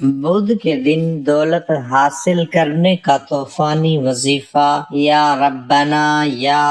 بدھ کے دن دولت حاصل کرنے کا طوفانی وظیفہ یا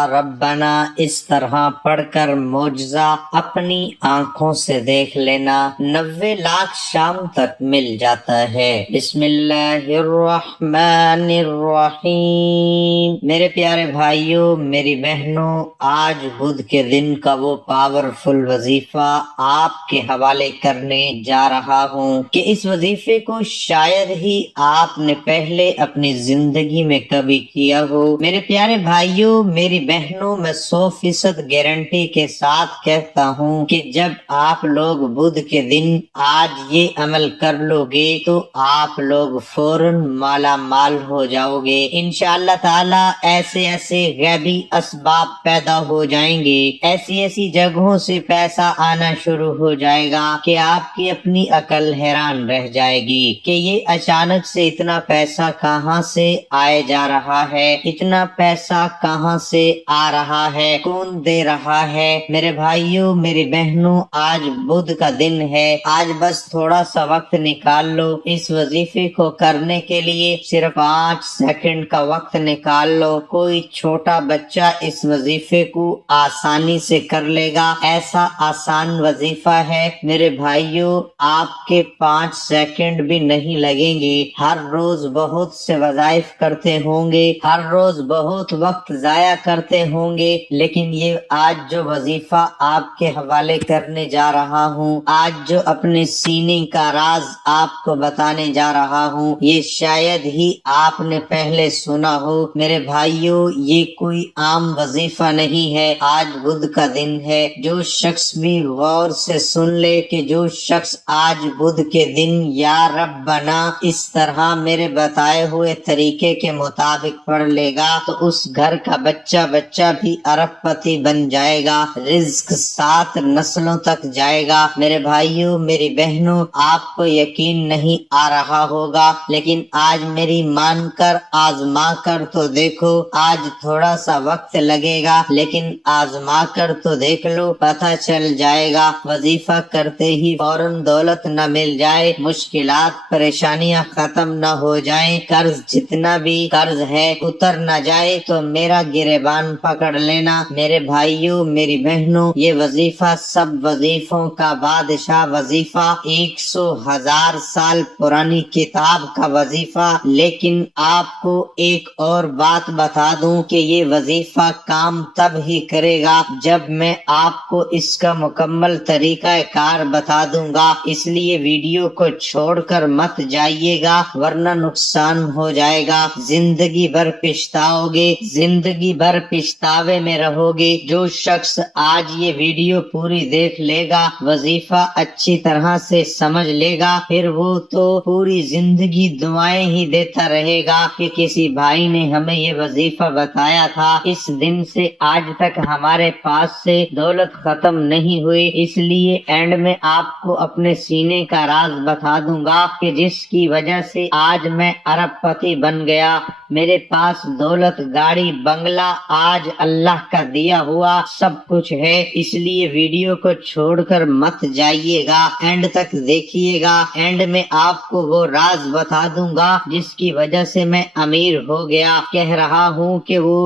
ربنا اس طرح پڑھ کر معجزہ اپنی آنکھوں سے دیکھ لینا 90 لاکھ شام تک مل جاتا ہے۔ بسم اللہ الرحمن الرحیم۔ میرے پیارے بھائیوں، میری بہنوں، آج بدھ کے دن کا وہ پاورفل وظیفہ آپ کے حوالے کرنے جا رہا ہوں کہ اس وظیفے کو شاید ہی آپ نے پہلے اپنی زندگی میں کبھی کیا ہو۔ میرے پیارے بھائیوں، میری بہنوں، میں 100% گارنٹی کے ساتھ کہتا ہوں کہ جب آپ لوگ بدھ کے دن آج یہ عمل کر لو گے تو آپ لوگ فوراً مالا مال ہو جاؤ گے انشاءاللہ تعالی۔ ایسے غیبی اسباب پیدا ہو جائیں گے، ایسی جگہوں سے پیسہ آنا شروع ہو جائے گا کہ آپ کی اپنی عقل حیران رہ جائے گی کہ یہ اچانک سے اتنا پیسہ کہاں سے آئے جا رہا ہے، اتنا پیسہ کہاں سے آ رہا ہے، کون دے رہا ہے۔ میرے بھائیوں، میری بہنوں، آج بدھ کا دن ہے۔ آج بس تھوڑا سا وقت نکال لو اس وظیفے کو کرنے کے لیے، صرف 5 سیکنڈ کا وقت نکال لو۔ کوئی چھوٹا بچہ اس وظیفے کو آسانی سے کر لے گا، ایسا آسان وظیفہ ہے۔ میرے بھائیوں، آپ کے 5 سیکنڈ بھی نہیں لگیں گے۔ ہر روز بہت سے وظائف کرتے ہوں گے، ہر روز بہت وقت ضائع کرتے ہوں گے، لیکن یہ آج جو وظیفہ آپ کے حوالے کرنے جا رہا ہوں، آج جو اپنے سینے کا راز آپ کو بتانے جا رہا ہوں، یہ شاید ہی آپ نے پہلے سنا ہو۔ میرے بھائیوں، یہ کوئی عام وظیفہ نہیں ہے۔ آج بدھ کا دن ہے۔ جو شخص بھی غور سے سن لے کہ جو شخص آج بدھ کے دن یا ربنا اس طرح میرے بتائے ہوئے طریقے کے مطابق پڑھ لے گا تو اس گھر کا بچہ بھی ارب پتی بن جائے گا، رزق 7 نسلوں تک جائے گا۔ میرے بھائیوں، میری بہنوں، آپ کو یقین نہیں آ رہا ہوگا، لیکن آج میری مان کر آزما کر تو دیکھو۔ آج تھوڑا سا وقت لگے گا، لیکن آزما کر تو دیکھ لو، پتہ چل جائے گا۔ وظیفہ کرتے ہی فوراً دولت نہ مل جائے، مشکلات پریشانیاں ختم نہ ہو جائیں، قرض جتنا بھی قرض ہے اتر نہ جائے تو میرا گریبان پکڑ لینا۔ میرے بھائیوں، میری بہنوں، یہ وظیفہ سب وظیفوں کا بادشاہ وظیفہ، 100,000 سال پرانی کتاب کا وظیفہ۔ لیکن آپ کو ایک اور بات بتا دوں کہ یہ وظیفہ کام تب ہی کرے گا جب میں آپ کو اس کا مکمل طریقہ کار بتا دوں گا۔ اس لیے ویڈیو کو چھوڑ کر مت جائیے گا، ورنہ نقصان ہو جائے گا، زندگی بھر پچھتاؤ گے، زندگی بھر پچھتاوے میں رہو گے۔ جو شخص آج یہ ویڈیو پوری دیکھ لے گا، وظیفہ اچھی طرح سے سمجھ لے گا، پھر وہ تو پوری زندگی دعائیں ہی دیتا رہے گا کہ کسی بھائی نے ہمیں یہ وظیفہ بتایا تھا، اس دن سے آج تک ہمارے پاس سے دولت ختم نہیں ہوئی۔ اس لیے اینڈ میں آپ کو اپنے سینے کا راز بتا دوں گا کہ جس کی وجہ سے آج میں ارب پتی بن گیا، میرے پاس دولت، گاڑی، بنگلہ، آج اللہ کا دیا ہوا سب کچھ ہے۔ اس لیے ویڈیو کو چھوڑ کر مت جائیے گا، اینڈ تک دیکھیے گا۔ اینڈ میں آپ کو وہ راز بتا دوں گا جس کی وجہ سے میں امیر ہو گیا۔ کہہ رہا ہوں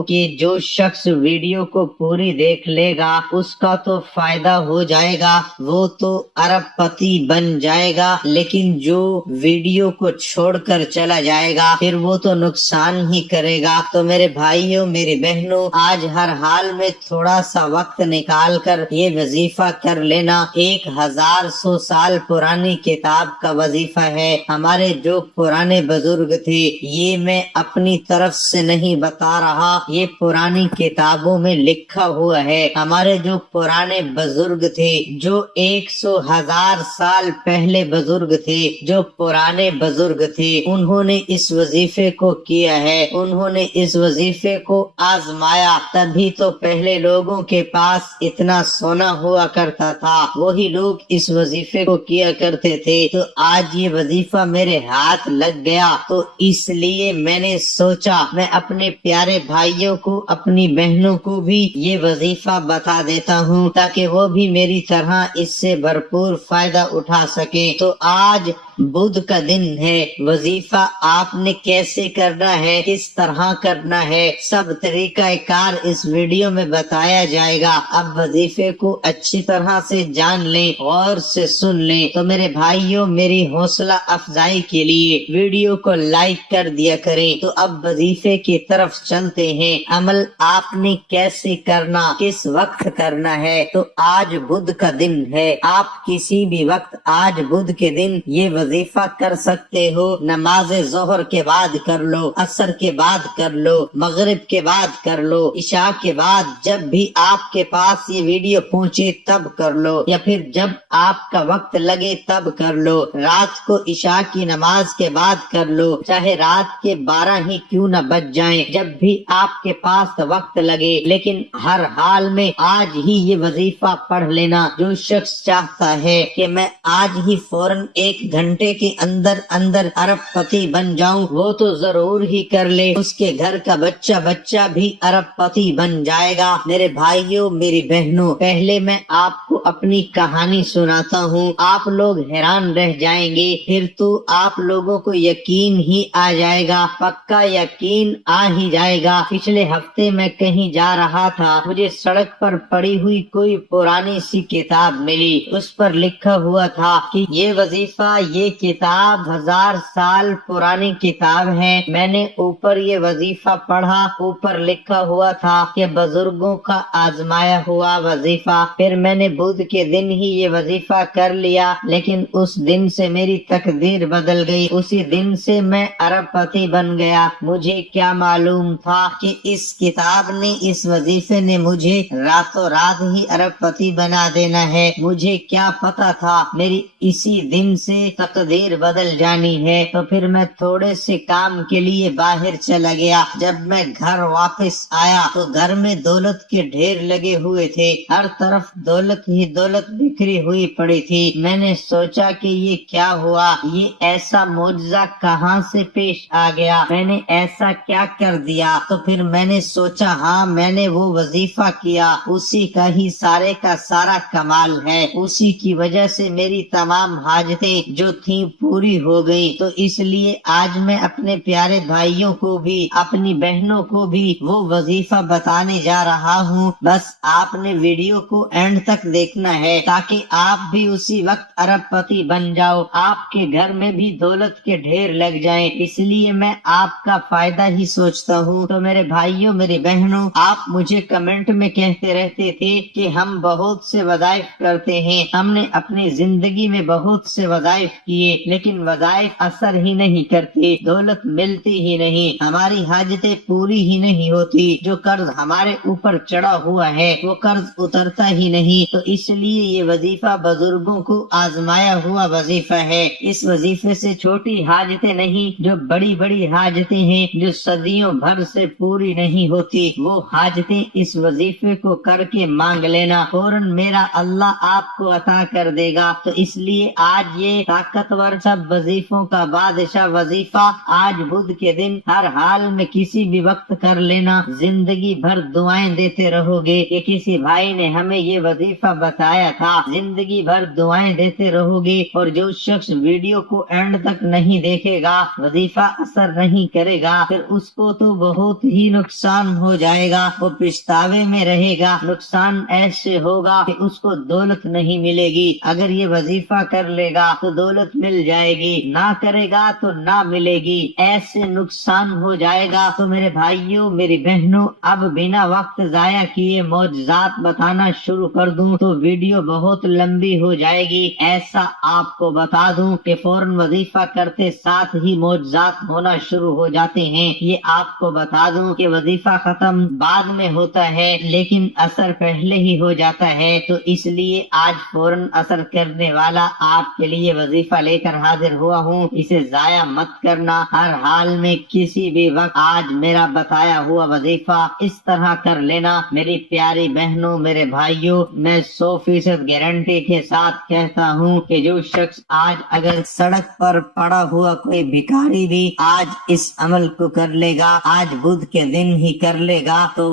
کہ جو شخص ویڈیو کو پوری دیکھ لے گا اس کا تو فائدہ ہو جائے گا، وہ تو ارب پتی بن جائے گا، لیکن جو ویڈیو کو چھوڑ کر چلا جائے گا پھر وہ تو نقصان ہی کرے گا۔ تو میرے بھائیوں، میری بہنوں، آج ہر حال میں تھوڑا سا وقت نکال کر یہ وظیفہ کر لینا۔ 1100 سال پرانی کتاب کا وظیفہ ہے۔ ہمارے جو پرانے بزرگ تھے، یہ میں اپنی طرف سے نہیں بتا رہا، یہ پرانی کتابوں میں لکھا ہوا ہے۔ ہمارے جو پرانے بزرگ تھے، جو 100,000 سال پہلے بزرگ تھے، جو پرانے بزرگ تھے، انہوں نے اس وظیفے کو کیا ہے، انہوں نے اس وظیفے کو آزمایا، تبھی تو پہلے لوگوں کے پاس اتنا سونا ہوا کرتا تھا، وہی لوگ اس وظیفے کو کیا کرتے تھے۔ تو آج یہ وظیفہ میرے ہاتھ لگ گیا، تو اس لیے میں نے سوچا میں اپنے پیارے بھائیوں کو، اپنی بہنوں کو بھی یہ وظیفہ بتا دیتا ہوں تاکہ وہ بھی میری طرح اس سے بھرپور فائدہ اٹھا سکیں۔ تو آج بدھ کا دن ہے، وظیفہ آپ نے کیسے کرنا ہے، کس طرح کرنا ہے، سب طریقہ کار اس ویڈیو میں بتایا جائے گا۔ اب وظیفے کو اچھی طرح سے جان لیں، غور سے سن لیں۔ تو میرے بھائیوں، میری حوصلہ افزائی کے لیے ویڈیو کو لائک کر دیا کریں۔ تو اب وظیفے کی طرف چلتے ہیں۔ عمل آپ نے کیسے کرنا، کس وقت کرنا ہے؟ تو آج بدھ کا دن ہے، آپ کسی بھی وقت آج بدھ کے دن یہ وظیفہ کر سکتے ہو۔ نماز ظہر کے بعد کر لو، عصر کے بعد کر لو، مغرب کے بعد کر لو، عشاء کے بعد، جب بھی آپ کے پاس یہ ویڈیو پہنچے تب کر لو، یا پھر جب آپ کا وقت لگے تب کر لو۔ رات کو عشاء کی نماز کے بعد کر لو، چاہے رات کے 12 ہی کیوں نہ بج جائیں، جب بھی آپ کے پاس وقت لگے، لیکن ہر حال میں آج ہی یہ وظیفہ پڑھ لینا۔ جو شخص چاہتا ہے کہ میں آج ہی فوراً 1 گھنٹے کے اندر ارب پتی بن جاؤں، وہ تو ضرور ہی کر لے، اس کے گھر کا بچہ بھی ارب پتی بن جائے گا۔ میرے بھائیوں، میری بہنوں، پہلے میں آپ کو اپنی کہانی سناتا ہوں، آپ لوگ حیران رہ جائیں گے، پھر تو آپ لوگوں کو یقین ہی آ جائے گا، پکا یقین آ ہی جائے گا۔ پچھلے ہفتے میں کہیں جا رہا تھا، مجھے سڑک پر پڑی ہوئی کوئی پرانی سی کتاب ملی، اس پر لکھا ہوا تھا کہ یہ وظیفہ، یہ کتاب 1000 سال پرانی کتاب ہے۔ میں نے اوپر یہ وظیفہ پڑھا، اوپر لکھا ہوا تھا کہ بزرگوں کا آزمایا ہوا وظیفہ۔ پھر میں نے بدھ کے دن ہی یہ وظیفہ کر لیا، لیکن اس دن سے میری تقدیر بدل گئی، اسی دن سے میں ارب پتی بن گیا۔ مجھے کیا معلوم تھا کہ اس کتاب نے، اس وظیفے نے مجھے راتوں رات ہی ارب پتی بنا دینا ہے؟ مجھے کیا پتا تھا میری اسی دن سے تقدیر بدل جانی ہے؟ تو پھر میں تھوڑے سے کام کے لیے باہر چلا گیا۔ جب میں گھر واپس آیا تو گھر میں دولت کے ڈھیر لگے ہوئے تھے، ہر طرف دولت ہی دولت بکھری ہوئی پڑی تھی۔ میں نے سوچا کہ یہ کیا ہوا، یہ ایسا معجزہ کہاں سے پیش آ گیا، میں نے ایسا کیا کر دیا؟ تو پھر میں نے سوچا، ہاں، میں نے وہ وظیفہ کیا، اسی کا ہی سارے کا سارا کمال ہے، اسی کی وجہ سے میری تمام حاجتیں جو تھیں پوری ہو گئیں۔ تو اس لیے آج میں اپنے پیارے بھائیوں کو بھی، اپنی بہنوں کو بھی وہ وظیفہ بتانے جا رہا ہوں۔ بس آپ نے ویڈیو کو اینڈ تک دیکھنا ہے تاکہ آپ بھی اسی وقت ارب پتی بن جاؤ، آپ کے گھر میں بھی دولت کے ڈھیر لگ جائیں۔ اس لیے میں آپ کا فائدہ ہی سوچتا ہوں۔ تو میرے بھائیوں، میری بہنوں، آپ مجھے کمنٹ میں کہتے رہتے تھے کہ ہم بہت سے وظائف کرتے ہیں، ہم نے اپنی زندگی میں بہت سے وظائف کیے، لیکن وظائف اثر ہی نہیں کرتے، دولت ملتی ہی نہیں، ہماری حاجتیں پوری ہی نہیں ہوتی، جو قرض ہمارے اوپر چڑھا ہوا ہے وہ قرض اترتا ہی نہیں۔ تو اس لیے یہ وظیفہ بزرگوں کو آزمایا ہوا وظیفہ ہے۔ اس وظیفے سے چھوٹی حاجتیں نہیں، جو بڑی بڑی حاجتیں ہیں، جو صدیوں بھر سے پوری نہیں ہوتی، وہ حاجتیں اس وظیفے کو کر کے مانگ لینا، فوراً میرا اللہ آپ کو عطا کر دے گا۔ تو اس لیے آج یہ طاقتور سب وظیفوں کا بادشاہ وظیفہ آج بدھ کے دن ہر حال میں کسی بھی وقت کر لینا۔ زندگی بھر دعائیں دیتے رہو گے کہ کسی بھائی نے ہمیں یہ وظیفہ بتایا تھا، زندگی بھر دعائیں دیتے رہو گے۔ اور جو شخص ویڈیو کو اینڈ تک نہیں دیکھے گا، وظیفہ اثر نہیں کرے گا، پھر اس کو تو بہت ہی نقصان ہو جائے گا، وہ پچھتاوے میں رہے گا۔ نقصان ایسے ہوگا کہ اس کو دولت نہیں ملے گی، اگر یہ وظیفہ کر لے گا تو دولت مل جائے گی، نہ کرے گا تو نہ ملے گی، ایسے نقصان ہو جائے گا۔ تو میرے بھائیوں، میری بہنوں، اب بنا وقت ضائع کیے معجزات بتانا شروع کر دوں تو ویڈیو بہت لمبی ہو جائے گی۔ ایسا آپ کو بتا دوں کہ فوراً وظیفہ کرتے ساتھ ہی معجزات ہونا شروع ہو جاتے ہیں۔ یہ آپ کو بتا دوں کہ وظیفہ ختم بعد میں ہوتا ہے لیکن اثر پہلے ہی ہو جاتا ہے۔ تو اس لیے آج فوراً اثر کرنے والا آپ کے لیے وظیفہ لے کر حاضر ہوا ہوں، اسے ضائع مت کرنا، ہر حال میں کسی بھی وقت آج میرا بتایا ہوا وظیفہ اس طرح کر لینا۔ میری پیاری بہنوں، میرے بھائیوں، میں 100% گارنٹی کے ساتھ کہتا ہوں کہ جو شخص آج اگر سڑک پر پڑا ہوا کوئی بھکاری بھی آج اس عمل کو کر لے گا، آج بدھ کے دن ہی کر لے گا، تو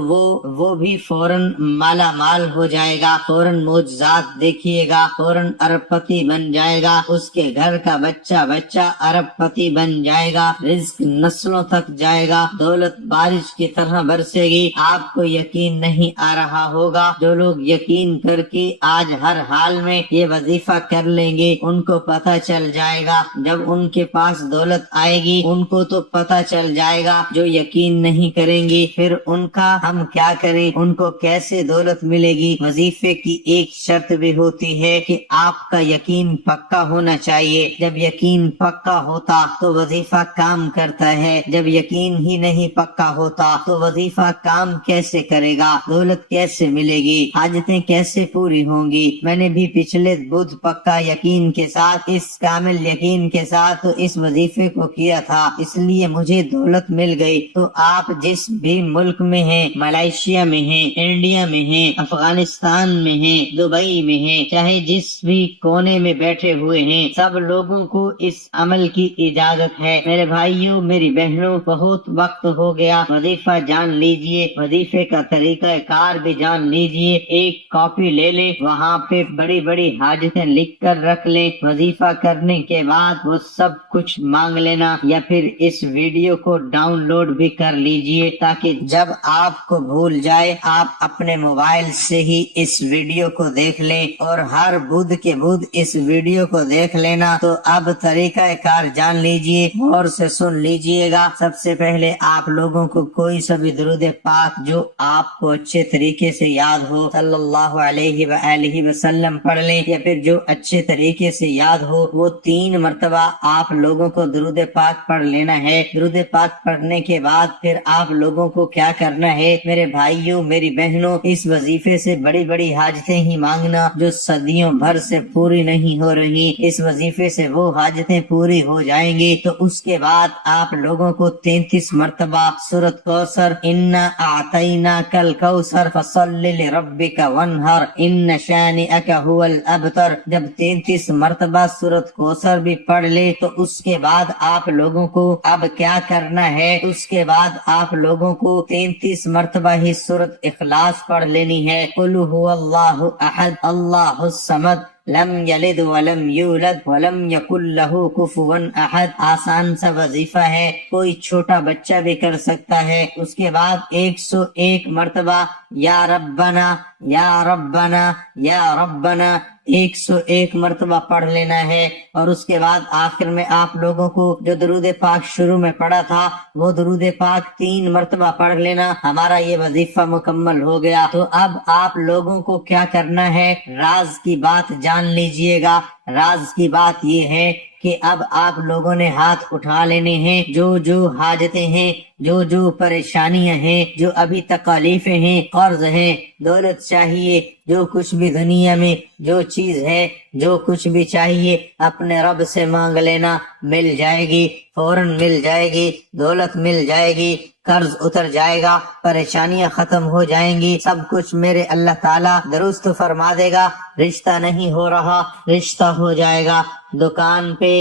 وہ بھی فوراً مالا مال ہو جائے گا، فوراً معجزات دیکھیے گا، فوراً ارب پتی بن جائے گا، اس کے گھر کا بچہ بچہ ارب پتی بن جائے گا، رزق نسلوں تک جائے گا، دولت بارش کی طرح برسے گی۔ آپ کو یقین نہیں آ رہا ہوگا، جو لوگ یقین کر کے آج ہر حال میں یہ وظیفہ کر لیں گے ان کو پتہ چل جائے گا، جب ان کے پاس دولت آئے گی ان کو تو پتہ چل جائے گا۔ جو یقین نہیں کریں گے پھر ان کا ہم کیا کریں، ان کو کیسے دولت ملے گی۔ وظیفے کی ایک شرط بھی ہوتی ہے کہ آپ کا یقین پکا ہونا چاہیے، جب یقین پکا ہوتا تو وظیفہ کام کرتا ہے، جب یقین ہی نہیں پکا ہوتا تو وظیفہ کام کیسے کرے گا، دولت کیسے ملے گی، حاجتیں کیسے پوری ہوں گی۔ میں نے بھی پچھلے بدھ پکا یقین کے ساتھ، اس کامل یقین کے ساتھ اس وظیفے کو کیا تھا، اس لیے مجھے دولت مل گئی۔ تو آپ جس بھی ملک میں ہیں، ملائیشیا میں ہیں، انڈیا میں ہیں، افغانستان میں ہیں، دبئی میں ہیں، چاہے جس بھی کونے میں بیٹھے ہوئے ہیں، سب لوگوں کو اس عمل کی اجازت ہے۔ میرے بھائیوں میری بہنوں، بہت وقت ہو گیا، وظیفہ جان لیجئے، وظیفے کا طریقہ کار بھی جان لیجئے۔ ایک کاپی لے لیں، وہاں پہ بڑی بڑی حاجتیں لکھ کر رکھ لیں، وظیفہ کرنے کے بعد وہ سب کچھ مانگ لینا، یا پھر اس ویڈیو کو ڈاؤن لوڈ بھی کر لیجئے تاکہ جب آپ کو بھول جائے آپ اپنے موبائل سے ہی اس ویڈیو کو دیکھ لیں، اور ہر بدھ کے بدھ اس ویڈیو کو دیکھ لینا۔ تو اب طریقہ کار جان لیجئے، غور سے سن لیجئے گا۔ سب سے پہلے آپ لوگوں کو کوئی سا بھی درود پاک جو آپ کو اچھے طریقے سے یاد ہو صلی اللہ علیہ وآلہ وسلم پڑھ لیں، یا پھر جو اچھے طریقے سے یاد ہو وہ 3 مرتبہ آپ لوگوں کو درود پاک پڑھ لینا ہے۔ درود پاک پڑھنے کے بعد پھر آپ لوگوں کو کیا کرنا ہے میرے بھائیوں میری بہنوں، اس وظیفے سے بڑی بڑی حاجتیں ہی مانگنا جو صدیوں بھر سے پوری نہیں ہو رہی، اس وظیفے سے وہ حاجتیں پوری ہو جائیں گی۔ تو اس کے بعد آپ لوگوں کو 33 مرتبہ سورۃ کوثر، انا اعطیناک الکوثر فصل لربک وانحر ان شانئک هو الابتر، جب 33 مرتبہ سورۃ کوثر بھی پڑھ لے تو اس کے بعد آپ لوگوں کو اب کیا کرنا ہے، اس کے بعد آپ لوگوں کو 33 مرتبہ ہی سورۃ اخلاص پڑھ لینی ہے۔ قل هو اللہ احد اللہ الصمد لم یلد ولم یولد ولم یکن له کفوا احد۔ آسان سا وظیفہ ہے، کوئی چھوٹا بچہ بھی کر سکتا ہے۔ اس کے بعد 101 مرتبہ یا ربنا یا ربنا یا ربنا 101 مرتبہ پڑھ لینا ہے، اور اس کے بعد آخر میں آپ لوگوں کو جو درود پاک شروع میں پڑھا تھا وہ درود پاک 3 مرتبہ پڑھ لینا۔ ہمارا یہ وظیفہ مکمل ہو گیا۔ تو اب آپ لوگوں کو کیا کرنا ہے، راز کی بات جان لیجئے گا۔ راز کی بات یہ ہے کہ اب آپ لوگوں نے ہاتھ اٹھا لینے ہیں، جو حاجتیں ہیں، جو پریشانیاں ہیں، جو ابھی تکالیفیں ہیں، قرض ہیں، دولت چاہیے، جو کچھ بھی دنیا میں جو چیز ہے، جو کچھ بھی چاہیے اپنے رب سے مانگ لینا، مل جائے گی، فوراً مل جائے گی، دولت مل جائے گی، قرض اتر جائے گا، پریشانیاں ختم ہو جائیں گی، سب کچھ میرے اللہ تعالیٰ درست فرما دے گا۔ رشتہ نہیں ہو رہا، رشتہ ہو جائے گا، دکان پہ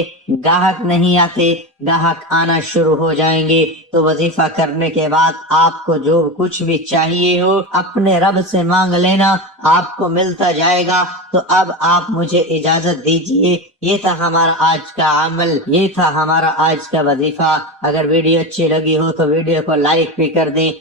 گاہک نہیں آتے، گاہک آنا شروع ہو جائیں گے۔ تو وظیفہ کرنے کے بعد آپ کو جو کچھ بھی چاہیے ہو اپنے رب سے مانگ لینا، آپ کو ملتا جائے گا۔ تو اب آپ مجھے اجازت دیجئے، یہ تھا ہمارا آج کا عمل، یہ تھا ہمارا آج کا وظیفہ۔ اگر ویڈیو اچھی لگی ہو تو ویڈیو کو لائک بھی کر دیں۔